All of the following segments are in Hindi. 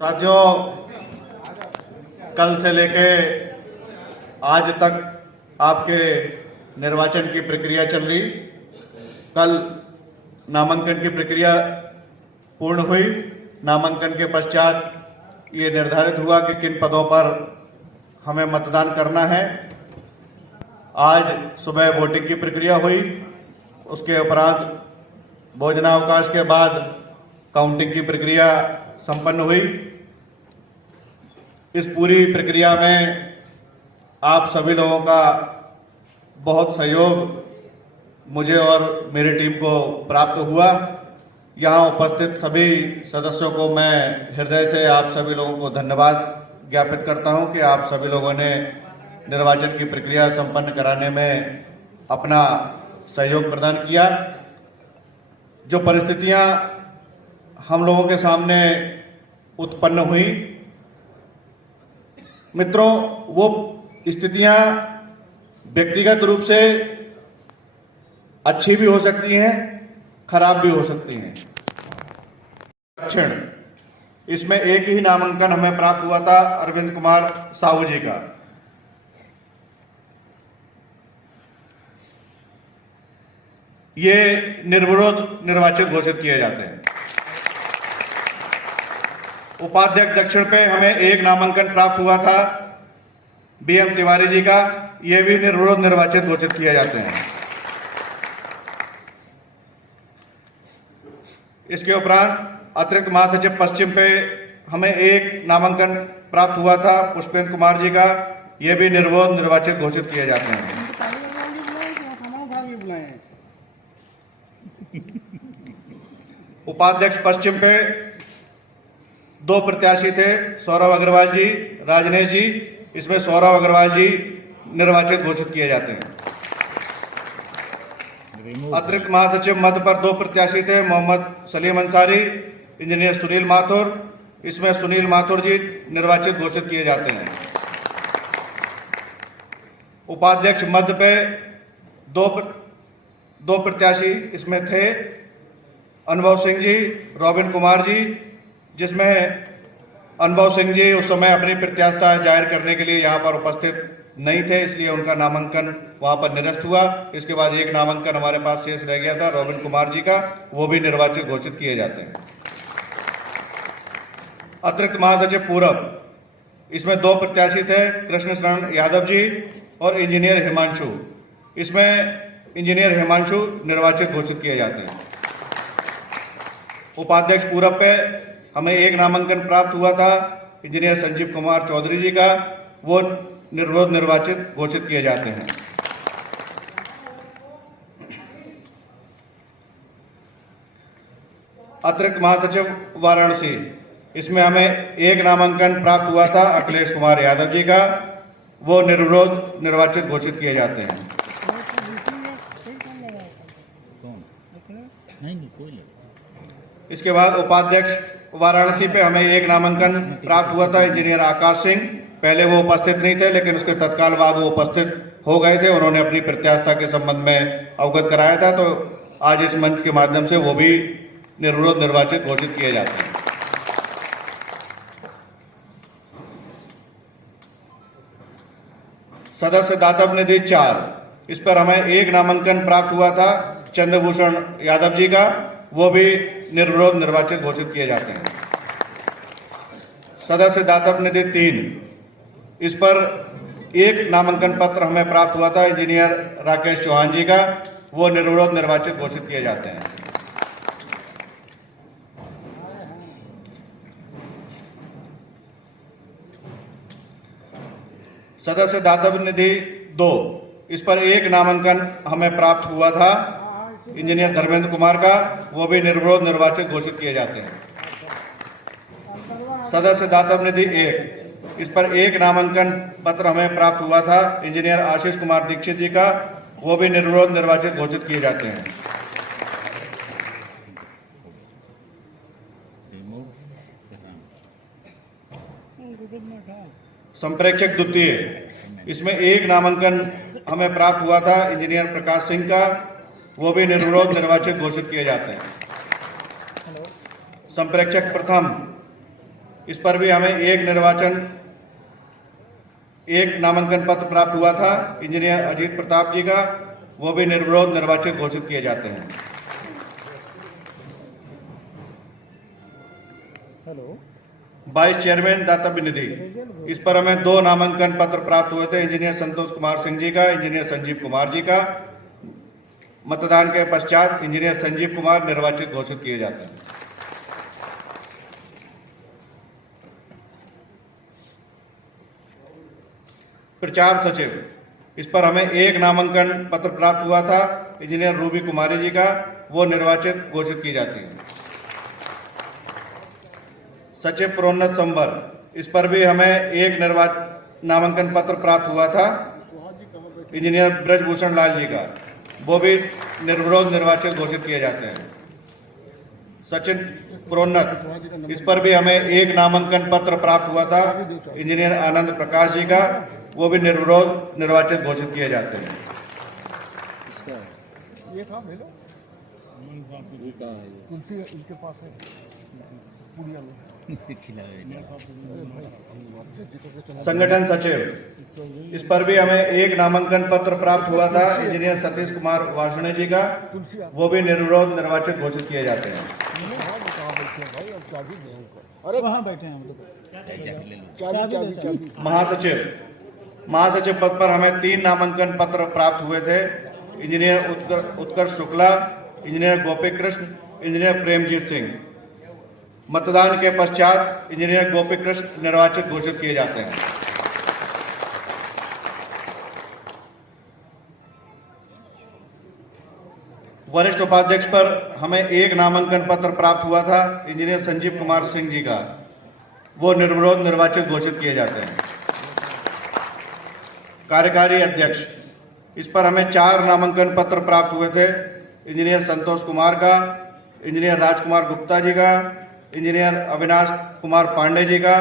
साथियों, कल से लेके आज तक आपके निर्वाचन की प्रक्रिया चल रही। कल नामांकन की प्रक्रिया पूर्ण हुई। नामांकन के पश्चात ये निर्धारित हुआ कि किन पदों पर हमें मतदान करना है। आज सुबह वोटिंग की प्रक्रिया हुई। उसके उपरांत भोजनावकाश के बाद काउंटिंग की प्रक्रिया संपन्न हुई। इस पूरी प्रक्रिया में आप सभी लोगों का बहुत सहयोग मुझे और मेरी टीम को प्राप्त हुआ। यहाँ उपस्थित सभी सदस्यों को मैं हृदय से आप सभी लोगों को धन्यवाद ज्ञापित करता हूं कि आप सभी लोगों ने निर्वाचन की प्रक्रिया संपन्न कराने में अपना सहयोग प्रदान किया। जो परिस्थितियां हम लोगों के सामने उत्पन्न हुई, मित्रों, वो स्थितियां व्यक्तिगत रूप से अच्छी भी हो सकती हैं, खराब भी हो सकती हैं। दक्षिण, इसमें एक ही नामांकन हमें प्राप्त हुआ था, अरविंद कुमार साहू जी का। ये निर्विरोध निर्वाचित घोषित किए जाते हैं। उपाध्यक्ष दक्षिण पे हमें एक नामांकन प्राप्त हुआ था, बीएम तिवारी जी का। ये भी निर्विरोध निर्वाचित घोषित किए जाते हैं। इसके उपरांत अतिरिक्त महासचिव पश्चिम पे हमें एक नामांकन प्राप्त हुआ था, पुष्पेंद्र कुमार जी का। ये भी निर्विरोध निर्वाचित घोषित किए जाते हैं। उपाध्यक्ष पश्चिम पे दो प्रत्याशी थे, सौरभ अग्रवाल जी, राजनेश जी। इसमें सौरभ अग्रवाल जी निर्वाचित घोषित किए जाते हैं। अतिरिक्त महासचिव मध्य पर दो प्रत्याशी थे, मोहम्मद सलीम अंसारी, इंजीनियर सुनील माथुर। इसमें सुनील माथुर जी निर्वाचित घोषित किए जाते हैं। उपाध्यक्ष मध्य पे दो प्रत्याशी इसमें थे, अनुभव सिंह जी, रॉबिन कुमार जी। जिसमें अनुभव सिंह जी उस समय अपनी प्रत्याशिता जाहिर करने के लिए यहाँ पर उपस्थित नहीं थे, इसलिए उनका नामांकन वहां पर निरस्त हुआ। इसके बाद एक नामांकन हमारे पास शेष रह गया था, रॉबिन कुमार जी का। वो भी निर्वाचित घोषित किए जाते हैं। अतिरिक्त महासचिव पूरब, इसमें दो प्रत्याशी थे, कृष्ण शरण यादव जी और इंजीनियर हिमांशु। इसमें इंजीनियर हिमांशु निर्वाचित घोषित किए जाते हैं। उपाध्यक्ष पूरब पे हमें एक नामांकन प्राप्त हुआ था, इंजीनियर संजीव कुमार चौधरी जी का। वो निर्विरोध निर्वाचित घोषित किए जाते हैं। अतिरिक्त महासचिव वाराणसी, इसमें हमें एक नामांकन प्राप्त हुआ था, अखिलेश कुमार यादव जी का। वो निर्विरोध निर्वाचित घोषित किए जाते हैं। इसके बाद उपाध्यक्ष वाराणसी पे हमें एक नामांकन प्राप्त हुआ था, इंजीनियर आकाश सिंह। पहले वो उपस्थित नहीं थे, लेकिन उसके तत्काल बाद वो उपस्थित हो गए थे। उन्होंने अपनी प्रत्याशिता के संबंध में अवगत कराया था, तो आज इस मंच के माध्यम से वो भी निर्विरोध निर्वाचित घोषित किए जाते हैं। सदस्य दातव्य निधि 4, इस पर हमें एक नामांकन प्राप्त हुआ था, चंद्रभूषण यादव जी का। वो भी निर्विरोध निर्वाचित घोषित किए जाते हैं। सदस्य दातव्य निधि 3, इस पर एक नामांकन पत्र हमें प्राप्त हुआ था, इंजीनियर राकेश चौहान जी का। वो निर्विरोध निर्वाचित घोषित किए जाते हैं। सदस्य दातव्य निधि 2, इस पर एक नामांकन हमें प्राप्त हुआ था, इंजीनियर धर्मेंद्र कुमार का। वो भी निर्विरोध निर्वाचित घोषित किए जाते हैं। सदस्य दातव्य निधि 1, इस पर एक नामांकन पत्र हमें प्राप्त हुआ था, इंजीनियर आशीष कुमार दीक्षित जी का। वो भी निर्विरोध निर्वाचित घोषित किए जाते हैं। संप्रेक्षक द्वितीय, इसमें एक नामांकन हमें प्राप्त हुआ था, इंजीनियर प्रकाश सिंह का। वो भी निर्विरोध निर्वाचित घोषित किए जाते हैं। संप्रेक्षक प्रथम, इस पर भी हमें एक नामांकन पत्र प्राप्त हुआ था इंजीनियर अजीत प्रताप जी का, वो भी निर्विरोध निर्वाचित घोषित किए जाते हैं। वाइस चेयरमैन दातव्य निधि, इस पर हमें 2 नामांकन पत्र प्राप्त हुए थे इंजीनियर संतोष कुमार सिंह जी का, इंजीनियर संजीव कुमार जी का। मतदान के पश्चात इंजीनियर संजीव कुमार निर्वाचित घोषित किए जाते हैं। प्रचार सचिव, इस पर हमें 1 नामांकन पत्र प्राप्त हुआ था इंजीनियर रूबी कुमारी जी का, वो निर्वाचित घोषित की जाती है। सचिव प्रोन्नत संवर, इस पर भी हमें 1 नामांकन पत्र प्राप्त हुआ था इंजीनियर ब्रजभूषण लाल जी का, वो भी निर्विरोध निर्वाचित घोषित किए जाते हैं। सचिन प्रोन्नत, इस पर भी हमें 1 नामांकन पत्र प्राप्त हुआ था इंजीनियर आनंद प्रकाश जी का, वो भी निर्विरोध निर्वाचित घोषित किए जाते हैं। संगठन सचिव, इस पर भी हमें 1 नामांकन पत्र प्राप्त हुआ था इंजीनियर सतीश कुमार वार्ष्णेय जी का, वो भी निर्विरोध निर्वाचित घोषित किए जाते हैं। महासचिव पद पर हमें 3 नामांकन पत्र प्राप्त हुए थे इंजीनियर उत्कर्ष शुक्ला, इंजीनियर गोपी कृष्ण, इंजीनियर प्रेमजीत सिंह। मतदान के पश्चात इंजीनियर गोपी कृष्ण निर्वाचित घोषित किए जाते हैं। वरिष्ठ उपाध्यक्ष पर हमें 1 नामांकन पत्र प्राप्त हुआ था इंजीनियर संजीव कुमार सिंह जी का, वो निर्विरोध निर्वाचित घोषित किए जाते हैं। कार्यकारी अध्यक्ष, इस पर हमें 4 नामांकन पत्र प्राप्त हुए थे इंजीनियर संतोष कुमार का, इंजीनियर राजकुमार गुप्ता जी का, इंजीनियर अविनाश कुमार पांडे जी का,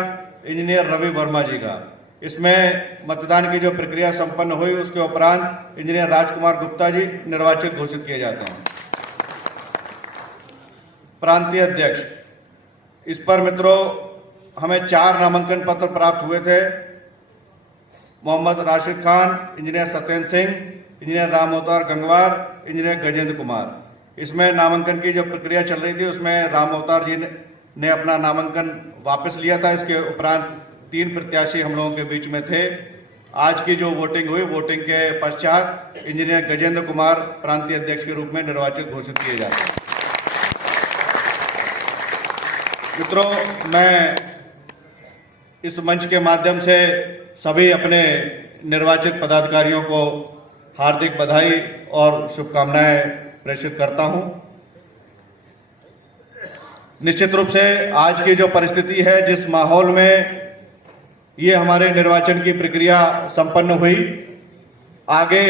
इंजीनियर रवि वर्मा जी का। इसमें मतदान की जो प्रक्रिया संपन्न हुई उसके उपरांत इंजीनियर राजकुमार गुप्ता जी निर्वाचित घोषित किए जाते हैं। प्रांतीय अध्यक्ष, इस पर मित्रों हमें 4 नामांकन पत्र प्राप्त हुए थे मोहम्मद राशिद खान, इंजीनियर सत्येंद्र सिंह, इंजीनियर राम अवतार गंगवार, इंजीनियर गजेंद्र कुमार। इसमें नामांकन की जो प्रक्रिया चल रही थी उसमें राम अवतार जी ने अपना नामांकन वापस लिया था। इसके उपरांत 3 प्रत्याशी हम लोगों के बीच में थे। आज की जो वोटिंग हुई, वोटिंग के पश्चात इंजीनियर गजेंद्र कुमार प्रांतीय अध्यक्ष के रूप में निर्वाचित घोषित किए जाते हैं। मित्रों, मैं इस मंच के माध्यम से सभी अपने निर्वाचित पदाधिकारियों को हार्दिक बधाई और शुभकामनाएं प्रेषित करता हूं। निश्चित रूप से आज की जो परिस्थिति है, जिस माहौल में ये हमारे निर्वाचन की प्रक्रिया संपन्न हुई, आगे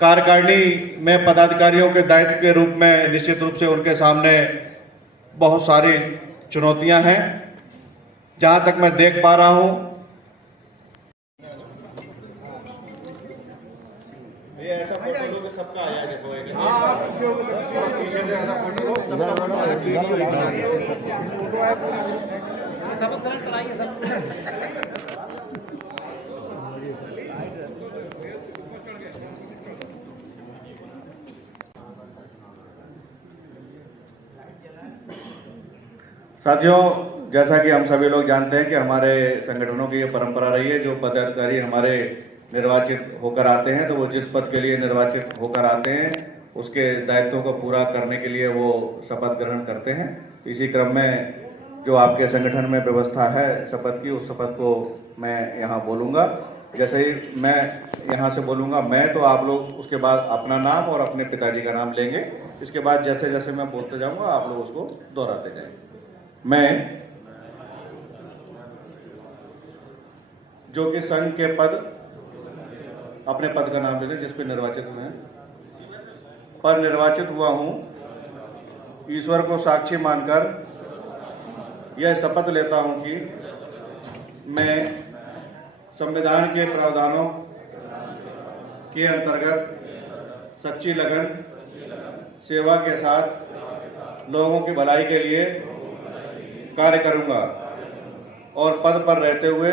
कार्यकारिणी में पदाधिकारियों के दायित्व के रूप में निश्चित रूप से उनके सामने बहुत सारी चुनौतियां हैं। जहां तक मैं देख पा रहा हूं, ये ऐसा फोटो लो कि सबका आया देखो। पीछे से ऐसा फोटो लो, सब तरह कराइए सब। साथियों, जैसा कि हम सभी लोग जानते हैं कि हमारे संगठनों की ये परंपरा रही है, जो पदाधिकारी हमारे निर्वाचित होकर आते हैं तो वो जिस पद के लिए निर्वाचित होकर आते हैं उसके दायित्वों को पूरा करने के लिए वो शपथ ग्रहण करते हैं। इसी क्रम में जो आपके संगठन में व्यवस्था है शपथ की, उस शपथ को मैं यहाँ बोलूँगा। जैसे ही मैं यहाँ से बोलूँगा मैं, तो आप लोग उसके बाद अपना नाम और अपने पिताजी का नाम लेंगे। इसके बाद जैसे जैसे मैं बोलते जाऊँगा आप लोग उसको दोहराते जाएंगे। मैं, जो कि संघ के पद, अपने पद का नाम ले लें जिस पर निर्वाचित हुए हैं, पर निर्वाचित हुआ हूं, ईश्वर को साक्षी मानकर यह शपथ लेता हूं कि मैं संविधान के प्रावधानों के अंतर्गत सच्ची लगन, सेवा के साथ लोगों की भलाई के लिए कार्य करूंगा और पद पर रहते हुए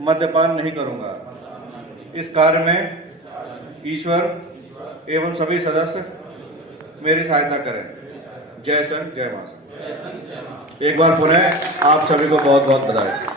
मद्यपान नहीं करूंगा। इस कार्य में ईश्वर एवं सभी सदस्य मेरी सहायता करें। जय संघ जय मां। एक बार पुनः आप सभी को बहुत बहुत बधाई।